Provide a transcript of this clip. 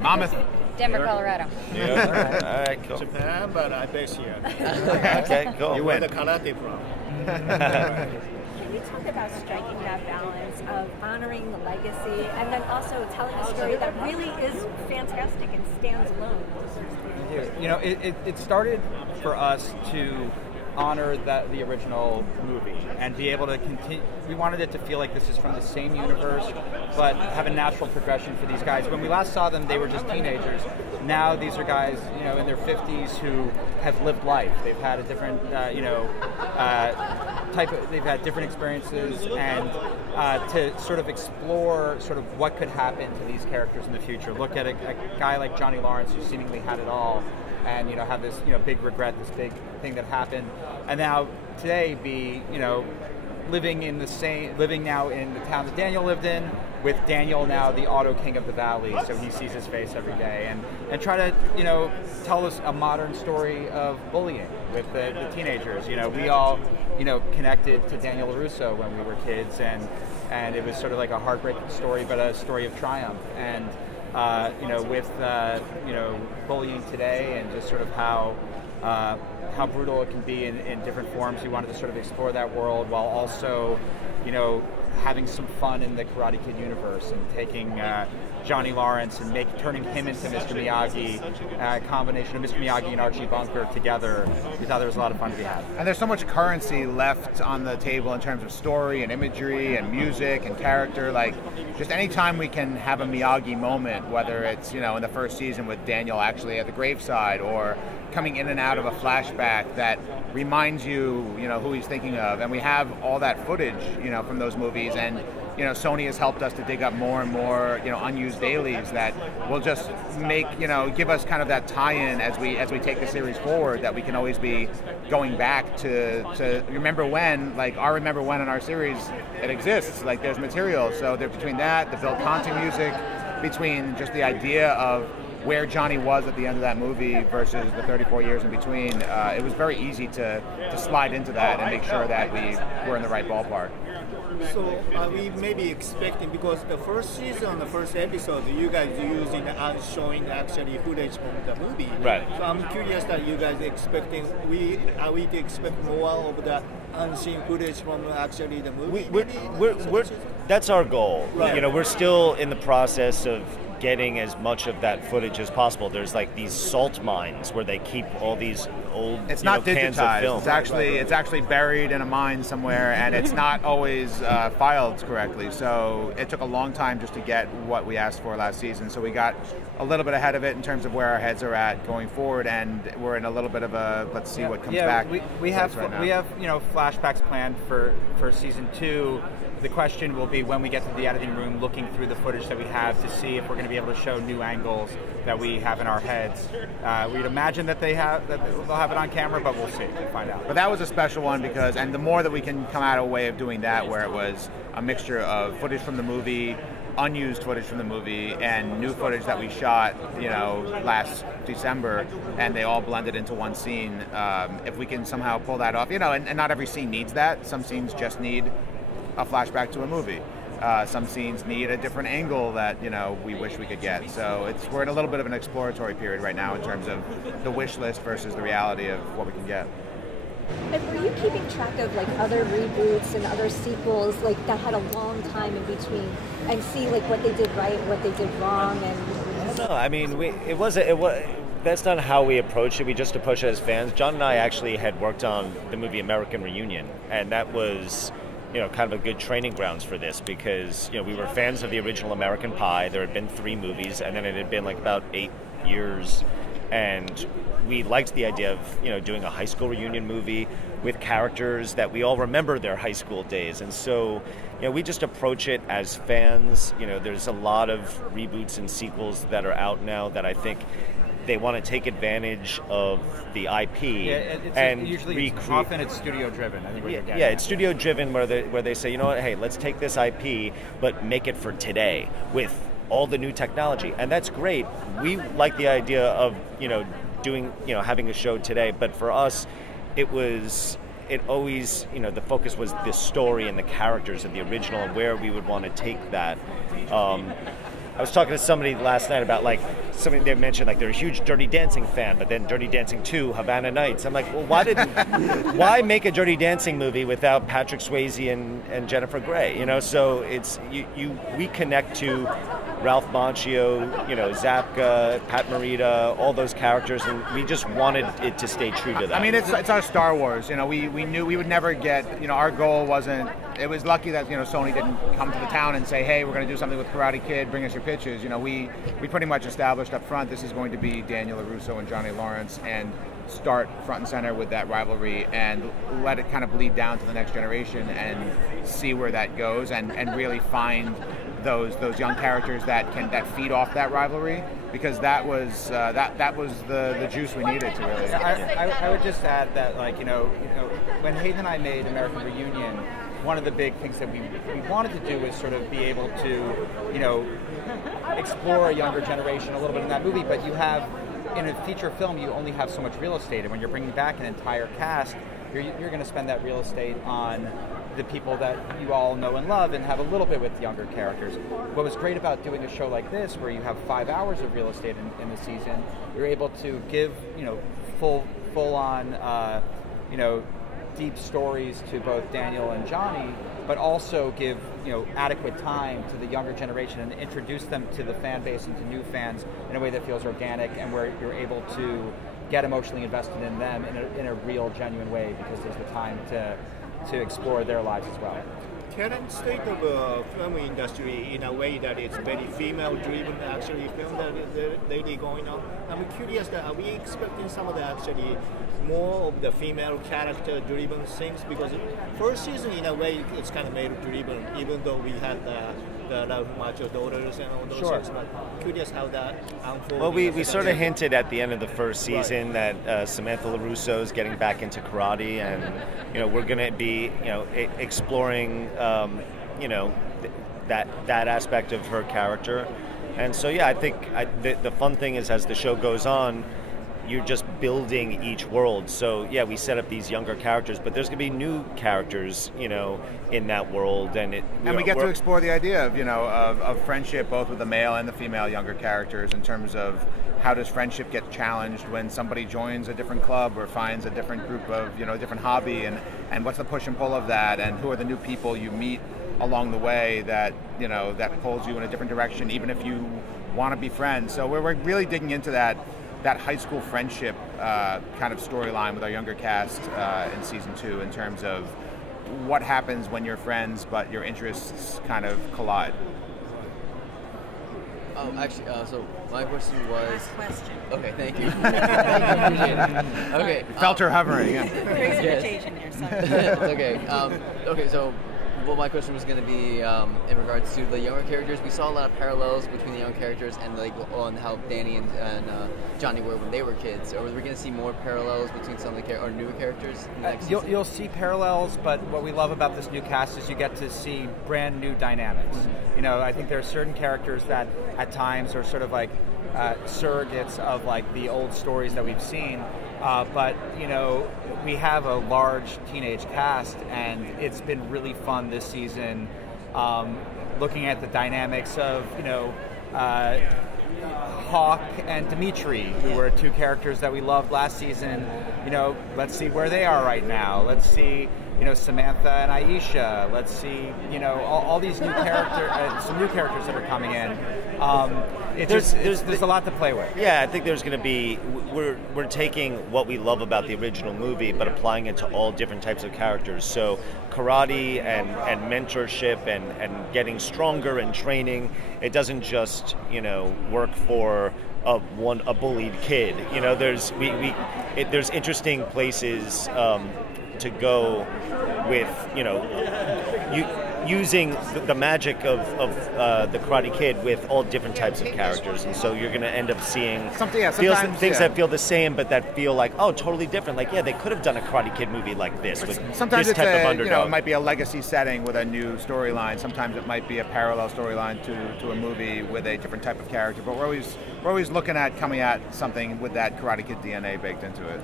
Monmouth. Denver, Colorado. Yeah. All right, cool. Japan, but I base here. Okay, cool. You Where win. the karate from? Can you talk about striking that balance of honoring the legacy and then also telling a story that really is fantastic and stands alone? You know, it started for us to honor the original movie and be able to continue. We wanted it to feel like this is from the same universe, but have a natural progression for these guys. When we last saw them, they were just teenagers. Now these are guys, you know, in their 50s who have lived life. They've had a different, they've had different experiences, and to sort of explore sort of what could happen to these characters in the future. Look at a guy like Johnny Lawrence, who seemingly had it all, and have this big regret, this big thing that happened, and now today be living now in the town that Daniel lived in, with Daniel now the auto king of the valley, so he sees his face every day, and try to tell us a modern story of bullying with the teenagers. We all connected to Daniel LaRusso when we were kids, and it was sort of like a heartbreaking story, but a story of triumph. And with bullying today, and just sort of how brutal it can be in different forms, we wanted to sort of explore that world while also, having some fun in the Karate Kid universe, and taking Johnny Lawrence and turning him into Mr. Miyagi, a combination of Mr. Miyagi and Archie Bunker together. We thought there was a lot of fun to be had. And there's so much currency left on the table in terms of story and imagery and music and character. Like, just anytime we can have a Miyagi moment, whether it's, in the first season with Daniel actually at the graveside, or coming in and out of a flashback that reminds you, who he's thinking of. And we have all that footage, from those movies. And Sony has helped us to dig up more and more, unused dailies that will just make, give us kind of that tie-in as we take the series forward, that we can always be going back to remember when, like our Remember When in our series, it exists. Like, there's material. So between that, the Bill Conti music, between just the idea of where Johnny was at the end of that movie versus the 34 years in between, it was very easy to slide into that and make sure that we were in the right ballpark. So are we maybe expecting, because the first season, the first episode, you guys using and showing actually footage from the movie. Right. So I'm curious that you guys expecting, are we to expect more of the unseen footage from actually the movie? That's our goal. Right. We're still in the process of getting as much of that footage as possible. There's like these salt mines where they keep all these old it's not cans of digitized. film. It's actually buried in a mine somewhere, and it's not always filed correctly. So it took a long time just to get what we asked for last season. So we got a little bit ahead of it in terms of where our heads are at going forward, and we're in a little bit of a let's see what comes back. We have flashbacks planned for season 2. The question will be, when we get to the editing room, looking through the footage that we have to see if we're going to be able to show new angles that we have in our heads. We'd imagine that they'll have it on camera, but we'll see. We'll find out. But that was a special one and the more that we can come out of a way of doing that, where it was a mixture of footage from the movie, unused footage from the movie, and new footage that we shot, last December, and they all blended into one scene. If we can somehow pull that off, and not every scene needs that. Some scenes just need a flashback to a movie. Some scenes need a different angle that we wish we could get. So we're in a little bit of an exploratory period right now in terms of the wish list versus the reality of what we can get. And were you keeping track of other reboots and other sequels that had a long time in between, and see what they did right, what they did wrong? And No, I mean that's not how we approached it. We just approached it as fans. John and I actually had worked on the movie American Reunion, and that was kind of a good training grounds for this, because we were fans of the original American Pie. There had been 3 movies, and then it had been about 8 years, and we liked the idea of doing a high school reunion movie with characters that we all remember their high school days. And so we just approach it as fans. There's a lot of reboots and sequels that are out now that I think they want to take advantage of the IP and usually often it's studio driven. I think it's studio driven where they say, hey, let's take this IP but make it for today with all the new technology, and that's great. We like the idea of doing having a show today, but for us it always the focus was the story and the characters of the original and where we would want to take that. I was talking to somebody last night about like something they mentioned, like they're a huge Dirty Dancing fan, but then Dirty Dancing 2, Havana Nights. I'm like, well, why make a Dirty Dancing movie without Patrick Swayze and Jennifer Grey? You know, so it's we connect to Ralph Macchio, you know, Zapka, Pat Morita, all those characters, and we just wanted it to stay true to that. I mean, it's our Star Wars. You know, we knew we would never get. You know, our goal wasn't. It was lucky that, you know, Sony didn't come to the town and say, hey, we're going to do something with Karate Kid, bring us your pitches. You know, we pretty much established up front this is going to be Daniel LaRusso and Johnny Lawrence, and start front and center with that rivalry and let it kind of bleed down to the next generation and see where that goes, and really find those young characters that feed off that rivalry, because that was the juice we needed to really. I would just add that, like, you know, when Hayden and I made American Reunion, one of the big things that we wanted to do was sort of be able to, you know, explore a younger generation a little bit in that movie, but you have, in a feature film, you only have so much real estate, and when you're bringing back an entire cast, you're going to spend that real estate on the people that you all know and love, and have a little bit with younger characters. What was great about doing a show like this, where you have 5 hours of real estate in the season, you're able to give, you know, full on, you know, deep stories to both Daniel and Johnny, but also give, you know, adequate time to the younger generation and introduce them to the fan base and to new fans in a way that feels organic, and where you're able to get emotionally invested in them in a real, genuine way, because there's the time to explore their lives as well. Current state of film industry in a way that it's very female-driven actually film that is lately going on. I'm curious that are we expecting some of the actually more of the female character-driven things, because first season in a way it's kind of male-driven, even though we had the Ralph Macchio daughters and all those things. But curious how that unfolded. Well, we sort of hinted at the end of the first season that Samantha LaRusso is getting back into karate, and you know, we're going to be, you know, exploring you know, that aspect of her character. And so yeah, I think the fun thing is, as the show goes on, you're just building each world. So yeah, we set up these younger characters, but there's going to be new characters, you know, in that world, and we get to explore the idea of, you know, of friendship, both with the male and the female younger characters, in terms of how does friendship get challenged when somebody joins a different club or finds a different group of, you know, a different hobby, and what's the push and pull of that, and who are the new people you meet along the way that, you know, that pulls you in a different direction, even if you want to be friends. So we're really digging into that high school friendship kind of storyline with our younger cast in season 2, in terms of what happens when you're friends but your interests kind of collide. Actually, so my question was... Last question. Okay, thank you. Appreciate it. Okay. Felt her hovering. Yeah. There is an invitation here, so. It's okay. Okay, so well, my question was going to be in regards to the younger characters. We saw a lot of parallels between the young characters and like on how Danny and Johnny were when they were kids. Or are we going to see more parallels between some of the newer characters in the next season? You'll see parallels, but what we love about this new cast is you get to see brand new dynamics. Mm-hmm. You know, I think there are certain characters that at times are sort of like surrogates of like the old stories that we've seen. But, you know, we have a large teenage cast, and it's been really fun this season looking at the dynamics of, you know, Hawk and Dimitri, who were 2 characters that we loved last season. You know, let's see where they are right now. Let's see, you know, Samantha and Aisha. Let's see, you know, all these new characters, some new characters that are coming in. There's a lot to play with. Yeah, I think there's going to be, we're taking what we love about the original movie, but applying it to all different types of characters. So karate and mentorship and getting stronger and training, it doesn't just, you know, work for a bullied kid. You know, there's interesting places to go with, you know, using the magic of the Karate Kid with all different types of characters, and so you're going to end up seeing things that feel the same, but that feel like, oh, totally different. Like, yeah, they could have done a Karate Kid movie like this with sometimes this type of underdog. You know, it might be a legacy setting with a new storyline. Sometimes it might be a parallel storyline to a movie with a different type of character. But we're always looking at coming at something with that Karate Kid DNA baked into it.